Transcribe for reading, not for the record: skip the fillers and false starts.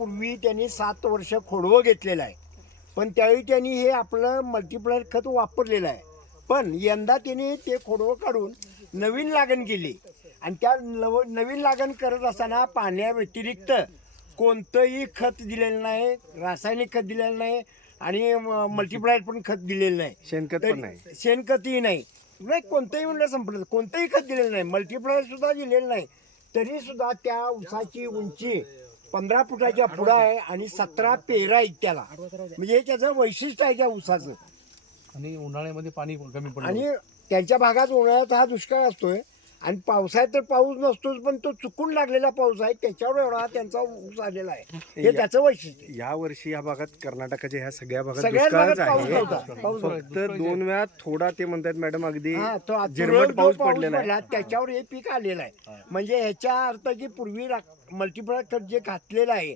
पूर्वी त्यांनी 7 वर्ष खोडवं घेतलेलं आहे, पण त्यावेळी त्यांनी हे आपलं मल्टीप्लायर खत वापरलेलं आहे. पण यंदा त्यांनी ते खोडवं काढून नवीन लागण केली आणि त्या नवीन लागण करत असताना पाण्याव्यतिरिक्त कोणतंही खत दिलेलं नाही, रासायनिक खत दिलेलं नाही आणि मल्टीप्लायर पण खत दिलेलं नाही, शेणखत पण नाही. शेणखतही नाही, नाही कोणतंही म्हणलं संपलं, कोणतंही खत दिलेलं नाही, मल्टीप्लायर सुद्धा दिलेलं नाही. तरी सुद्धा त्या ऊसाची उंची 15 फुटाच्या पुढं आहे आणि 17 पेरा आहेत त्याला. म्हणजे हे त्याचं वैशिष्ट्य आहे त्या ऊसाचं. आणि उन्हाळ्यामध्ये पाणी कमी पडलं. आणि त्यांच्या भागात उन्हाळ्यात हा दुष्काळ असतोय आणि पावसाळ्यात तर पाऊस नसतोच, पण तो चुकून लागलेला पाऊस आहे त्याच्यावर एवढा त्यांचा ऊस आलेला आहे. हे त्याचं वैशिष्ट्य आहे. या वर्षी या भागात कर्नाटकाच्या ह्या सगळ्या भागात सगळ्याच भागात दुष्काळच पाऊस आहे. नव्हता. पाऊस फक्त 2 वेळा थोडा ते म्हणतात मॅडम अगदी हा, तो तुरळक झिरमट जो पाऊस पाऊस पडलेला पडला आहे. त्याच्यावर हे पीक आलेलं आहे. म्हणजे ह्याच्या अर्थ की पूर्वी मल्टीप्लायर खत जे घातलेलं आहे